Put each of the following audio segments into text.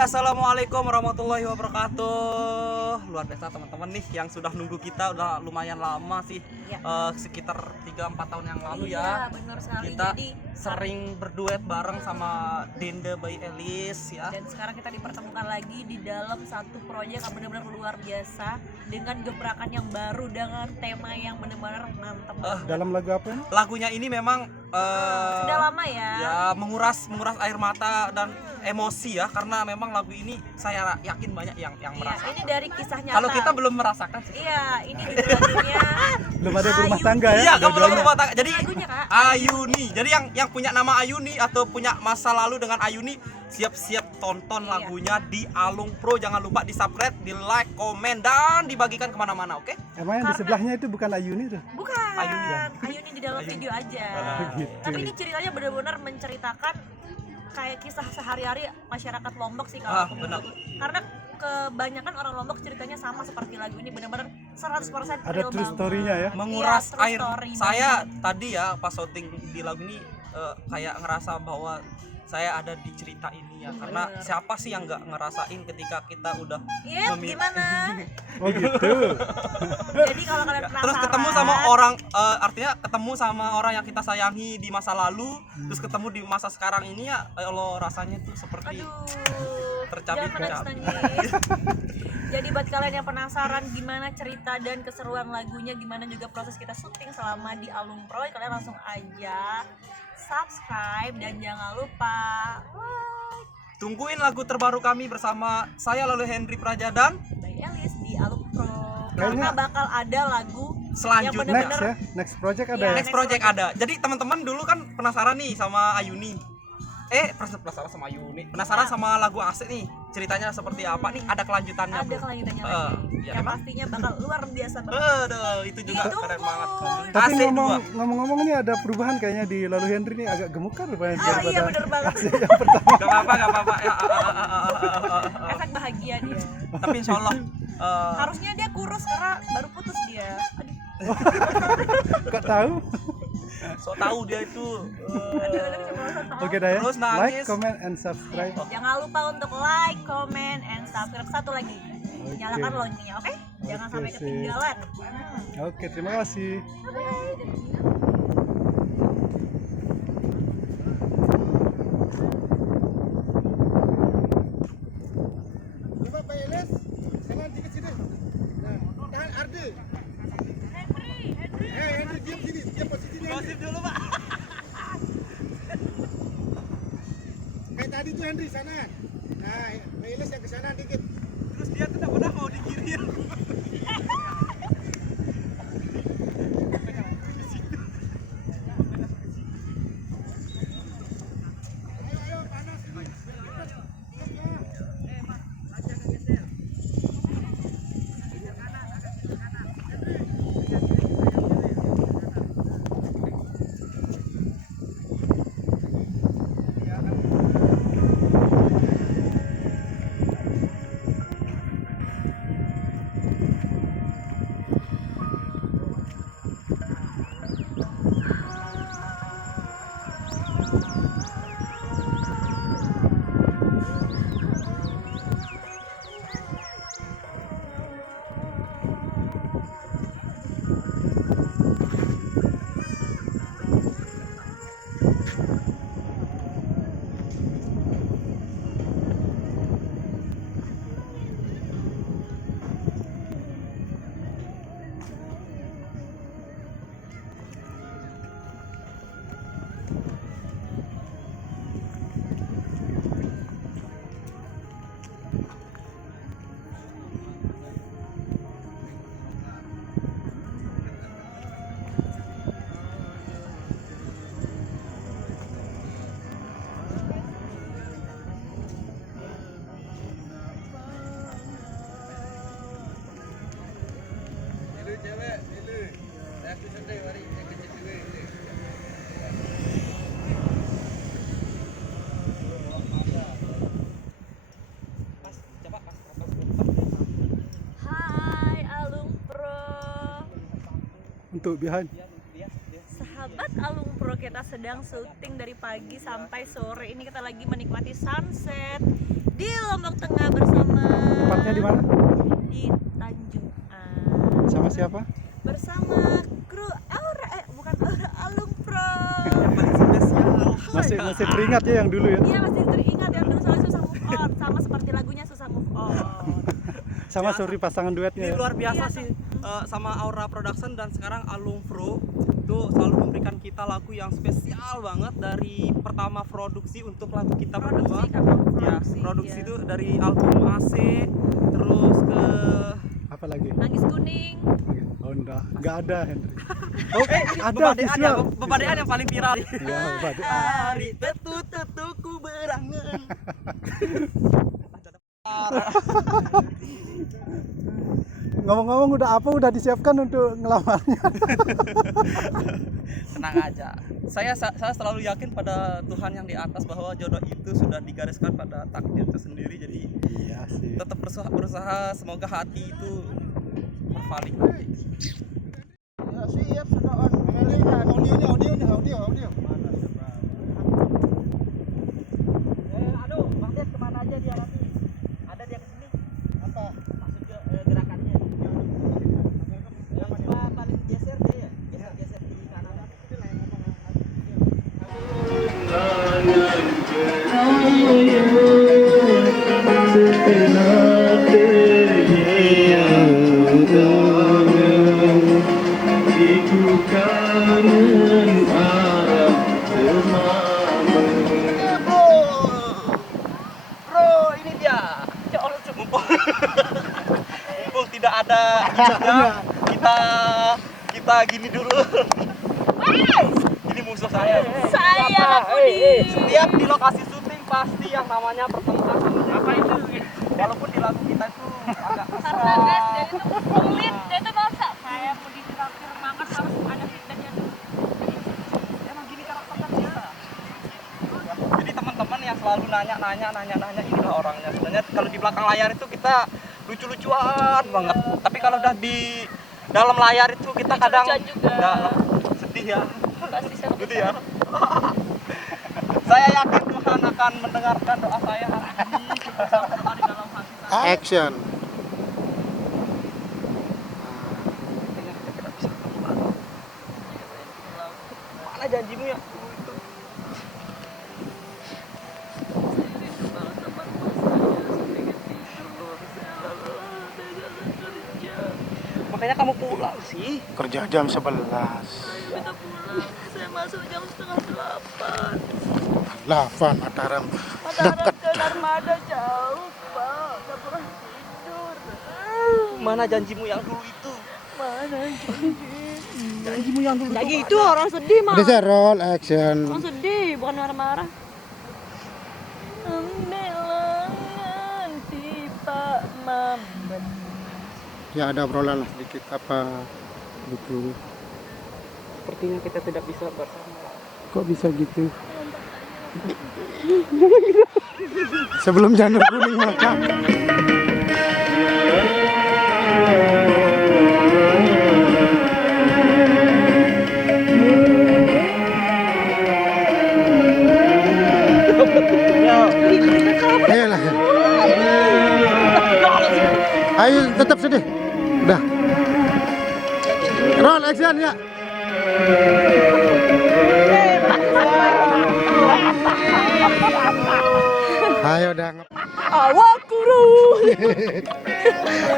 Assalamualaikum warahmatullahi wabarakatuh. Luar biasa teman-teman nih yang sudah nunggu kita udah lumayan lama sih. Sekitar 3-4 tahun yang lalu ya. Benar sekali. Kita Jadi sering berduet bareng sama Dende by Elis ya. dan sekarang kita dipertemukan lagi di dalam satu proyek yang benar-benar luar biasa dengan gebrakan yang baru dengan tema yang benar-benar mantap. Dalam lagu apa ini? Lagunya ini memang Sudah lama ya. ya menguras air mata dan emosi ya, karena memang lagu ini saya yakin banyak yang Iya, merasakan. ini dari kisah nyata. Kalau kita belum merasakan sih. Iya, ini di lagunya. Belum ada berumah tangga ya? Iya, kamu belum dua-duanya. rumah tangga. Jadi Lagunya, Kak. Ayuni. Jadi yang punya nama Ayuni atau punya masa lalu dengan Ayuni, siap-siap tonton Iya. lagunya di Alung Pro. Jangan lupa di subscribe, di like, komen, dan dibagikan kemana-mana, oke? Emang yang di sebelahnya itu bukan Ayuni tuh? Bukan. Ayuni ya? Ayuni di dalam Ayuni. video aja. Gitu. Tapi ini ceritanya benar-benar menceritakan kayak kisah sehari-hari masyarakat Lombok sih kalau aku Benar. bilang. Karena kebanyakan orang Lombok ceritanya sama seperti lagu ini, benar-benar 100% Ada real true banget. story-nya ya? Menguras Iya, true air. story Saya banget. tadi ya pas syuting di lagu ini kayak ngerasa bahwa saya ada di cerita ini ya, karena Bener. siapa sih yang nggak ngerasain ketika kita udah Iya, Memi- gimana? Oh gitu. Jadi kalau kalian penasaran, terus ketemu sama orang artinya ketemu sama orang yang kita sayangi di masa lalu, terus ketemu di masa sekarang ini ya Allah, rasanya tuh seperti aduh, tercabik-cabik. jangan nangis. Jadi buat kalian yang penasaran gimana cerita dan keseruan lagunya, gimana juga proses kita syuting selama di Alung Pro, kalian langsung aja subscribe dan jangan lupa like Tungguin lagu terbaru kami bersama saya Lalu Henry Praja dan by Elis di Alung Pro. Kayaknya- Karena bakal ada lagu selanjutnya. Next bener-bener- ya? Next project ada Iya. ya? Next project ada. Jadi teman-teman dulu kan penasaran nih sama Ayuni. Penasaran sama Ayuni. Penasaran sama lagu Asik nih. Ceritanya seperti apa nih? Ada kelanjutannya, ada Bro. kelanjutannya Ya, lagi yang memang. pastinya bakal luar biasa banget. Aduh, itu juga Ditunggu. keren banget. Tapi Asik dua. ngomong-ngomong ini ada perubahan kayaknya di Lalu Henry ini agak gemukar rupanya Oh iya, bener banget. yang pertama. Gak apa-apa. Ya, Efek bahagia dia. Tapi insya Allah Harusnya dia kurus karena baru putus dia. Aduh, Kok tahu? so tahu dia itu Oke dah ya. Terus Like, nangis. comment, and subscribe. jangan lupa untuk like, comment, and subscribe. Satu lagi, nyalakan loncengnya, oke? Jangan Oke, sampai sip. ketinggalan. Oke, terima kasih. Coba Pak Elis, jangan dikit sini. Nah, tahan Ardi. Henry diam sini, diam posisinya. Gosip dulu, Pak. Kayak tadi tuh Henry sana. Nah, Pak Elis yang ke sana dikit. Terus dia tuh enggak pernah mau di kiri ya. Ayo, panas ini. Hai Alung Pro, Untuk behind. Dia. sahabat sahabat Alung Pro, kita sedang syuting dari pagi sampai sore. Ini kita lagi menikmati sunset di Lombok Tengah bersama. Tempatnya di mana? Di Tanjung. Sama siapa? Bersama kru Aura, bukan Aura, Alung Pro. Yang paling spesial. Masih teringat ya yang dulu ya? Iya, masih teringat yang dulu soalnya susah move on, sama seperti lagunya susah move on. Sama Suri pasangan duetnya Ini ya? luar biasa Iya, sih, sama Aura Production dan sekarang Alung Pro itu selalu memberikan kita lagu yang spesial banget dari pertama produksi untuk lagu kita berdua. Produksi, Kak, Ya, produksi itu dari album AC terus ke Apa lagi? Nangis Kuning. Oh enggak ada Henry. oh, ada bebadean visual. ya, bebadean yang paling viral. Ya, Bade. Hari tetu-tetuku berangan. Ngomong-ngomong udah disiapkan untuk ngelamarnya? Tenang aja. Saya selalu yakin pada Tuhan yang di atas bahwa jodoh itu sudah digariskan pada takdirnya sendiri. Jadi Iya sih. tetap berusaha semoga hati itu berpaling nanti. Ya, siap sudah on. Audio. Aduh, Bang Ted kemana aja dia nanti? Ada dia kesini? Apa? Masuk ke gerakannya. Yang paling geser dia ya? Geser di kanan. Bro, ini dia. Ya Allah, mumpung tidak ada ininya, kita gini dulu. Ini musuh saya. Saya Budi. Setiap di lokasi syuting pasti yang namanya pertentangan. Apa itu? Walaupun di lagu kita itu agak Karena guys, dia itu pelit, dia itu maksa. Saya mau ditraktir makan harus ada feedbacknya dulu. emang gini karakternya dia. Jadi teman-teman yang selalu nanya inilah orangnya. Sebenarnya kalau di belakang layar itu kita lucu-lucuan banget. Tapi kalau udah di dalam layar itu kita kadang Lucu-lucuan juga. enggak sedih ya. Pasti saya Gitu ya. Saya yakin Tuhan akan mendengarkan doa saya hari ini. Kita sama-sama di dalam hati saya. Action. Kayaknya kita tidak bisa ketemu lagi. Mana janjimu ya? Makanya kamu pulang sih. Kerja jam 11. kita pulang. Saya masuk jam 7:30. 8 Mataram. Mataram ke Narmada jauh, Pak. Nggak pernah tidur. Mana janjimu yang dulu itu? Mana Janjimu yang dulu. Ya gitu, orang sedih mah. Bisa roll action. Orang sedih, bukan marah-marah. Ambilangan pipa mamben. Ya ada obrolan lah sedikit apa gitu. Sepertinya kita tidak bisa bersama. Kok bisa gitu? Sebelum janur kuning makan. Ayolah. Ayo tetap sedih. Udah. Roll action ya. Ayo udah. Awak guru.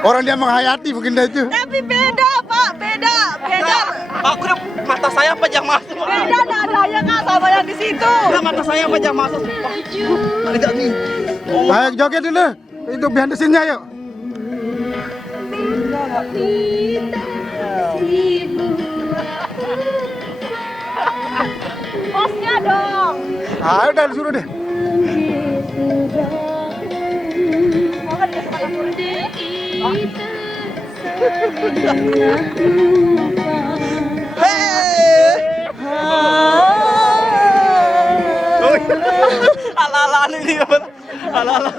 Orang dia menghayati mungkin dah itu. Tapi beda, Pak. Beda. Aku udah mata saya apa yang masuk? Beda nadanya Kak sama yang di situ. Udah mata saya apa yang masuk? Tidak nih. Ayo joget dulu. Itu behind the scene-nya yuk. Bosnya dong. Ayo udah disuruh deh. Mau kan dia suka dapur. Ala-ala ini ya, ala-ala.